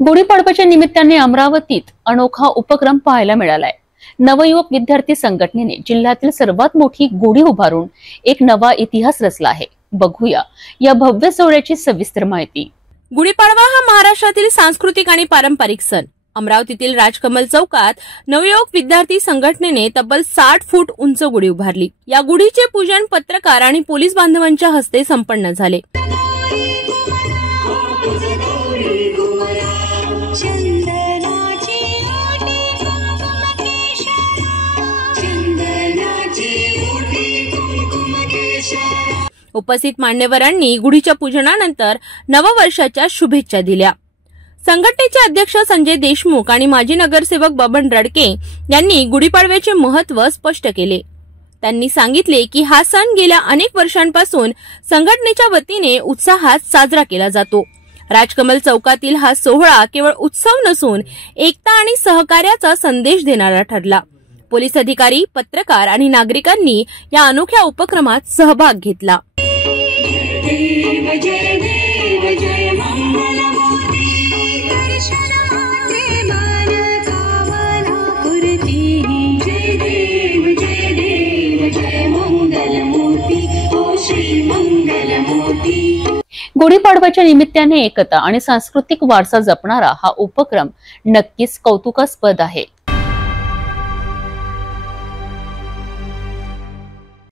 गुढीपाडव्याच्या निमित्ताने अमरावतीत अनोखा उपक्रम पाहायला मिळालाय। नवयुवक विद्यार्थी संघटनेने जिल्ह्यातील सर्वात मोठी गुढी उभारून एक नवा इतिहास रचला आहे। बघूया या भव्य सोहळ्याची सविस्तर माहिती। गुढीपाडवा हा महाराष्ट्रातील सांस्कृतिक आणि पारंपरिक सण। अमरावतीतील राजकमल चौकात नवयुवक विद्यार्थी संघटनेने तब्बल 60 फूट उंच गुढी उभारली। या गुढीचे पूजन पत्रकार आणि पोलीस बांधवांच्या हस्ते संपन्न झाले। उपस्थित मान्यवरांनी गुढीच्या पूजनानंतर नववर्षाच्या शुभेच्छा दिल्या। संघटनेचे अध्यक्ष संजय देशमुख आणि माजी नगरसेवक बबन रडके यांनी गुढीपाडव्याचे महत्त्व स्पष्ट केले। त्यांनी सांगितले की हा सण गेल्या अनेक वर्षांपासून संघटनेच्या वतीने उत्साहात साजरा केला जातो। राजकमल चौकातील हा सोहळा केवळ उत्सव नसून एकता आणि सहकार्याचा संदेश देणारा ठरला। पोलीस अधिकारी, पत्रकार आणि नागरिकांनी या अनोख्या उपक्रमात सहभाग घेतला। गुढीपाडव्याच्या निमित्ताने एकता आणि सांस्कृतिक वारसा जपणारा हा उपक्रम नक्कीच कौतुकास्पद आहे।